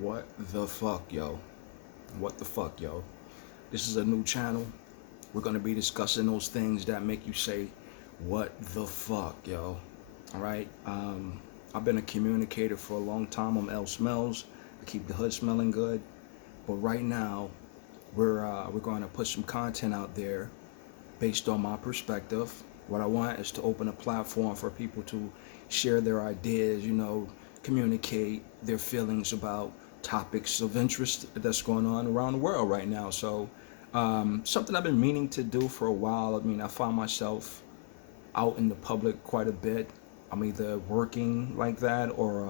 What the fuck, yo? What the fuck, yo? This is a new channel. We're gonna be discussing those things that make you say, what the fuck, yo? All right. I've been a communicator for a long time. I'm L Smells. I keep the hood smelling good. But right now, we're going to put some content out there based on my perspective. What I want is to open a platform for people to share their ideas, communicate their feelings about topics of interest that's going on around the world right now. So, something I've been meaning to do for a while. I mean, I find myself out in the public quite a bit. I'm either working like that or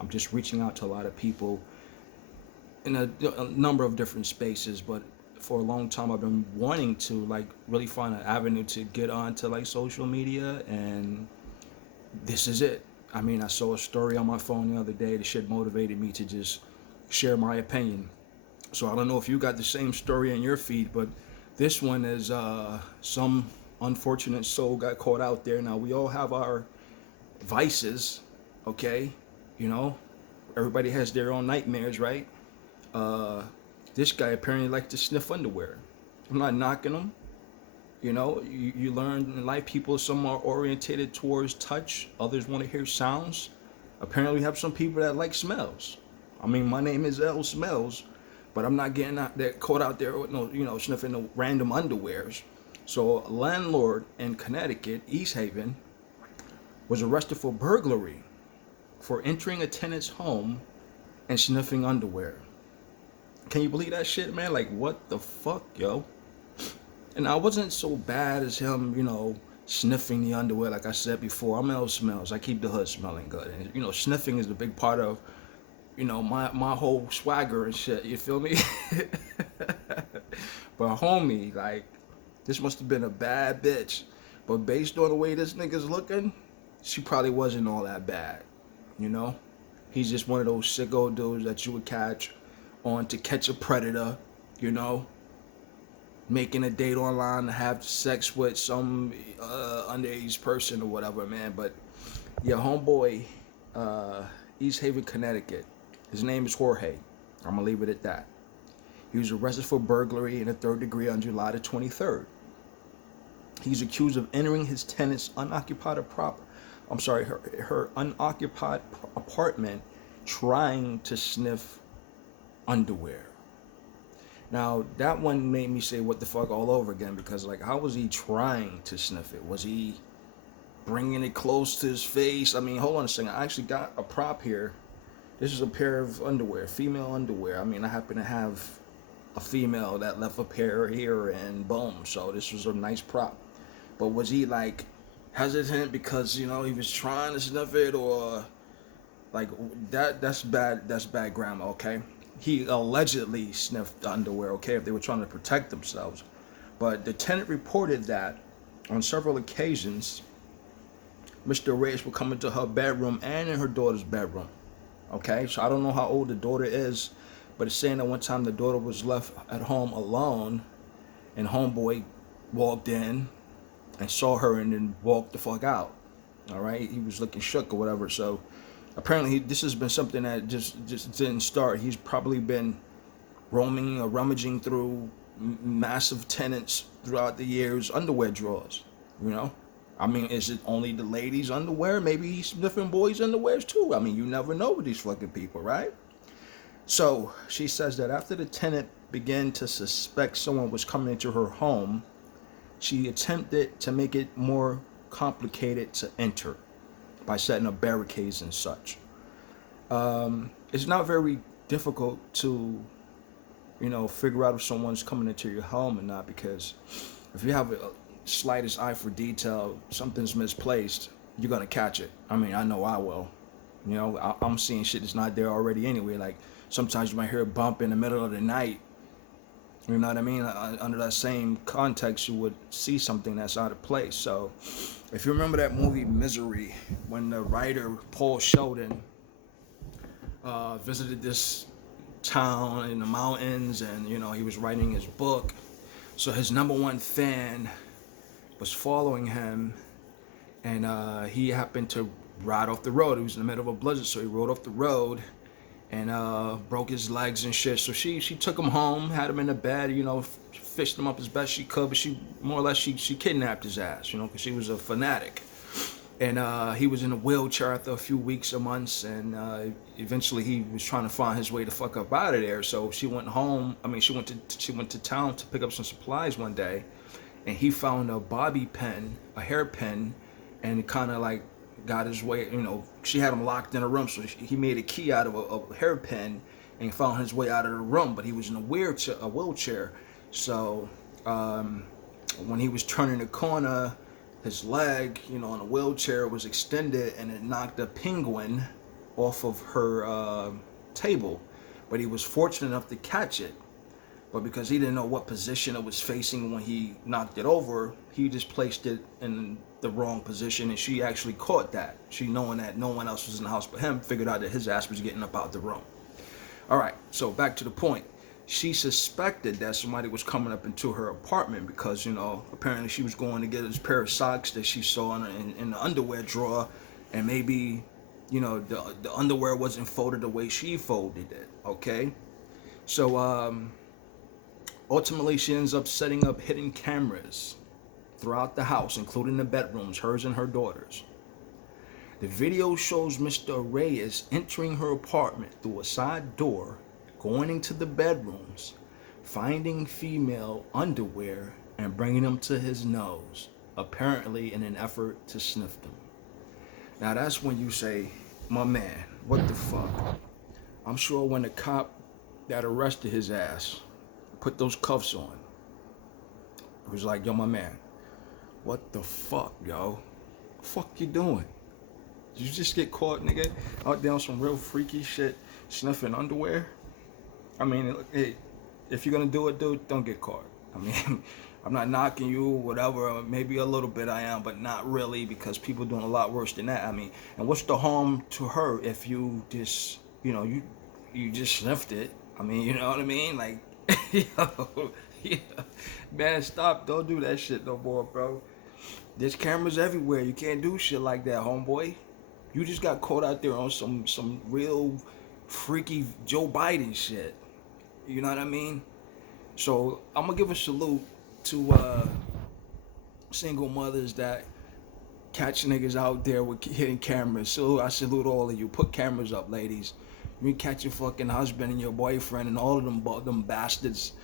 I'm just reaching out to a lot of people in a number of different spaces. But for a long time, I've been wanting to really find an avenue to get onto social media, and this is it. I mean, I saw a story on my phone the other day. The shit motivated me to just share my opinion. So I don't know if you got the same story in your feed, but this one is some unfortunate soul got caught out there. Now we all have our vices, okay? You know, everybody has their own nightmares, right? This guy apparently likes to sniff underwear. I'm not knocking him. You learn in life, some are orientated towards touch, others want to hear sounds. Apparently, we have some people that like smells. I mean, my name is L Smells, but I'm not getting out there, caught out there with sniffing no random underwears. So, a landlord in Connecticut, East Haven, was arrested for burglary for entering a tenant's home and sniffing underwear. Can you believe that shit, man? Like, what the fuck, yo? And I wasn't so bad as him, sniffing the underwear. Like I said before, I'm L Smells. I keep the hood smelling good. And, sniffing is the big part of, my whole swagger and shit. You feel me? But homie, this must have been a bad bitch. But based on the way this nigga's looking, she probably wasn't all that bad, He's just one of those sicko dudes that you would catch on To Catch a Predator, making a date online to have sex with some underage person or whatever, man. But yeah, homeboy, East Haven, Connecticut. His name is Jorge. I'm gonna leave it at that. He was arrested for burglary in the third degree on July the 23rd. He's accused of entering his tenant's her unoccupied apartment, trying to sniff underwear. Now, that one made me say what the fuck all over again, because how was he trying to sniff it? Was he bringing it close to his face? I mean, hold on a second. I actually got a prop here. This is a pair of underwear, female underwear. I mean, I happen to have a female that left a pair here, and boom. So this was a nice prop. But was he hesitant because, he was trying to sniff it, or that's bad grammar, okay? He allegedly sniffed the underwear, okay, if they were trying to protect themselves. But the tenant reported that on several occasions, Mr. Reyes would come into her bedroom and in her daughter's bedroom, okay? So I don't know how old the daughter is, but it's saying that one time the daughter was left at home alone, and homeboy walked in and saw her and then walked the fuck out, all right? He was looking shook or whatever, so apparently this has been something that just didn't start. He's probably been roaming or rummaging through massive tenants throughout the years' underwear drawers, I mean, is it only the ladies' underwear? Maybe he's sniffing boys' underwears too. I mean, you never know with these fucking people, right? So she says that after the tenant began to suspect someone was coming into her home, she attempted to make it more complicated to enter by setting up barricades and such. It's not very difficult to, figure out if someone's coming into your home or not, because if you have a slightest eye for detail, something's misplaced, you're gonna catch it. I mean, I know I will. I'm seeing shit that's not there already anyway. Sometimes you might hear a bump in the middle of the night. You know what I mean? Under that same context, you would see something that's out of place. So, if you remember that movie Misery, when the writer Paul Sheldon visited this town in the mountains, and he was writing his book, so his number one fan was following him, and he happened to ride off the road. He was in the middle of a blizzard, so he rode off the road, and broke his legs and shit. So she took him home, had him in the bed, you know, fished him up as best she could, but she more or less she kidnapped his ass, you know, because she was a fanatic. And he was in a wheelchair after a few weeks or months, and eventually he was trying to find his way to fuck up out of there. So she went home. I mean, she went to town to pick up some supplies one day, and he found a bobby pin, a hairpin, and kind of like got his way. You know, she had him locked in a room, so he made a key out of a hairpin and found his way out of the room. But he was in a wheelchair. So when he was turning the corner, his leg, you know, in a wheelchair was extended, and it knocked a penguin off of her table. But he was fortunate enough to catch it. But because he didn't know what position it was facing when he knocked it over, he just placed it in the wrong position, and she actually caught that. She, knowing that no one else was in the house but him, figured out that his ass was getting up out the room. All right, so back to the point. She suspected that somebody was coming up into her apartment because, you know, apparently she was going to get his pair of socks that she saw in the underwear drawer, and maybe, you know, the underwear wasn't folded the way she folded it, okay? So ultimately she ends up setting up hidden cameras throughout the house, including the bedrooms, hers and her daughter's. The video shows Mr. Reyes entering her apartment through a side door, going into the bedrooms, finding female underwear, and bringing them to his nose, apparently in an effort to sniff them. Now that's when you say, my man, what the fuck? I'm sure when the cop that arrested his ass put those cuffs on, it was like, yo, my man, what the fuck, yo? What the fuck you doing? Did you just get caught, nigga, out there on some real freaky shit, sniffing underwear? I mean, hey, if you're gonna do it, dude, don't get caught. I mean, I'm not knocking you, whatever. Maybe a little bit I am, but not really, because people doing a lot worse than that. I mean, and what's the harm to her if you just, you know, you just sniffed it? I mean, you know what I mean? Like, yo, yeah, man, stop! Don't do that shit no more, bro. There's cameras everywhere. You can't do shit like that, homeboy. You just got caught out there on some real freaky Joe Biden shit. You know what I mean? So I'm gonna give a salute to single mothers that catch niggas out there with hidden cameras. So I salute all of you. Put cameras up, ladies. You catch your fucking husband and your boyfriend and all of them bastards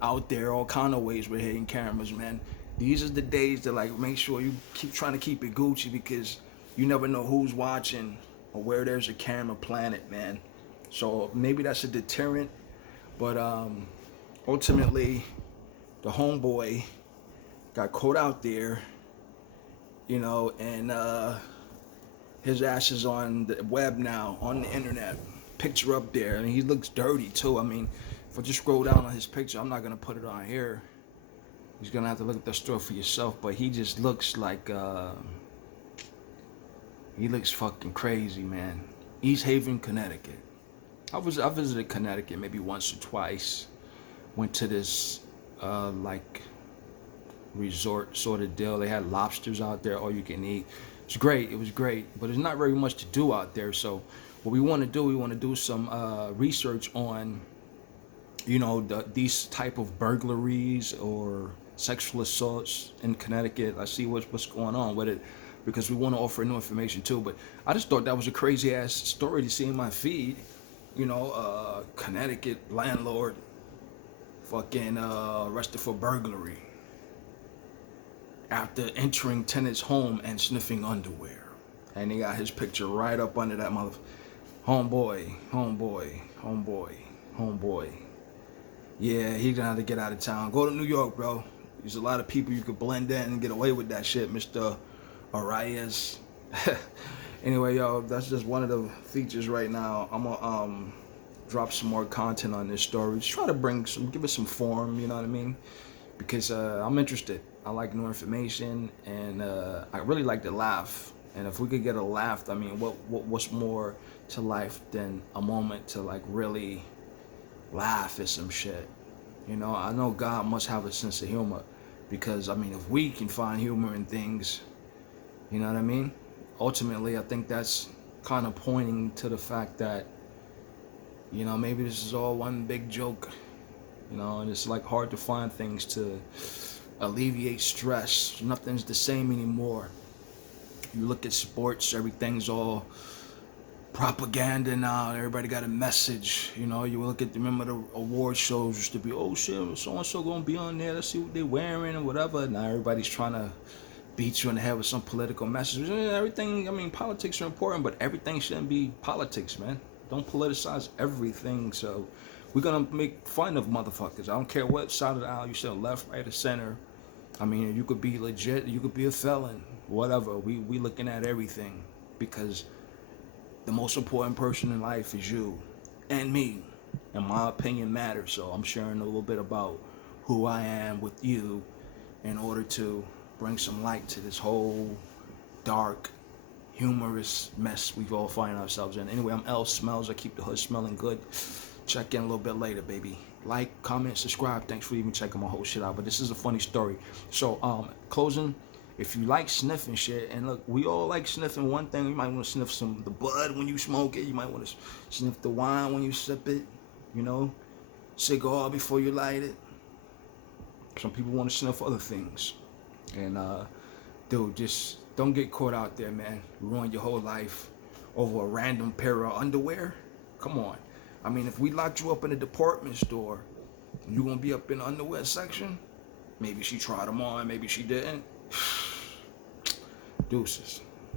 out there all kind of ways with hidden cameras, man. These are the days to like make sure you keep trying to keep it Gucci, because you never know who's watching or where there's a camera planted, man. So maybe that's a deterrent, but ultimately the homeboy got caught out there, you know, and his ass is on the web now, on the internet. Picture up there, and he looks dirty too. I mean, if I just scroll down on his picture, I'm not gonna put it on here. He's gonna have to look at the store for yourself, but he just looks like he looks fucking crazy, man. East Haven, Connecticut. I visited Connecticut maybe once or twice. Went to this like resort sort of deal. They had lobsters out there, all you can eat. It's great. It was great, but there's not very much to do out there. So what we want to do some research on, you know, these type of burglaries or sexual assaults in Connecticut. I see what's going on with it, because we want to offer new information too. But I just thought that was a crazy ass story to see in my feed. You know, Connecticut landlord fucking arrested for burglary after entering tenant's home and sniffing underwear. And he got his picture right up under that mother. Homeboy. Yeah, he's gonna have to get out of town. Go to New York, bro. There's a lot of people you could blend in and get away with that shit, Mr. Arias. Anyway, yo, that's just one of the features right now. I'm gonna drop some more content on this story. Just try to give it some form, you know what I mean? Because I'm interested. I like new information, and I really like to laugh. And if we could get a laugh, I mean, what's more to life than a moment to like really laugh at some shit? You know, I know God must have a sense of humor, because I mean, if we can find humor in things, you know what I mean? Ultimately, I think that's kind of pointing to the fact that You know, maybe this is all one big joke. You know, and it's like hard to find things to alleviate stress. Nothing's the same anymore. You look at sports, everything's all propaganda now. Everybody got a message. You know, you look at, remember the award shows used to be, oh shit, so and so gonna be on there. Let's see what they're wearing and whatever. Now everybody's trying to beat you in the head with some political message. Everything, I mean, politics are important, but everything shouldn't be politics, man. Don't politicize everything. So we're gonna make fun of motherfuckers. I don't care what side of the aisle you sit, left, right, or center. I mean, you could be legit, you could be a felon, whatever. We looking at everything because the most important person in life is you and me, and my opinion matters. So I'm sharing a little bit about who I am with you in order to bring some light to this whole dark, humorous mess we've all find ourselves in. Anyway, I'm L Smells. I keep the hood smelling good. Check in a little bit later, baby. Like, comment, subscribe. Thanks for even checking my whole shit out. But this is a funny story. So, closing. If you like sniffing shit, and look, we all like sniffing one thing. You might want to sniff the bud when you smoke it. You might want to sniff the wine when you sip it. You know, cigar before you light it. Some people want to sniff other things. And, dude, just don't get caught out there, man. Ruin your whole life over a random pair of underwear. Come on. I mean, if we locked you up in a department store, you gonna be up in the underwear section? Maybe she tried them on, maybe she didn't. Deuces.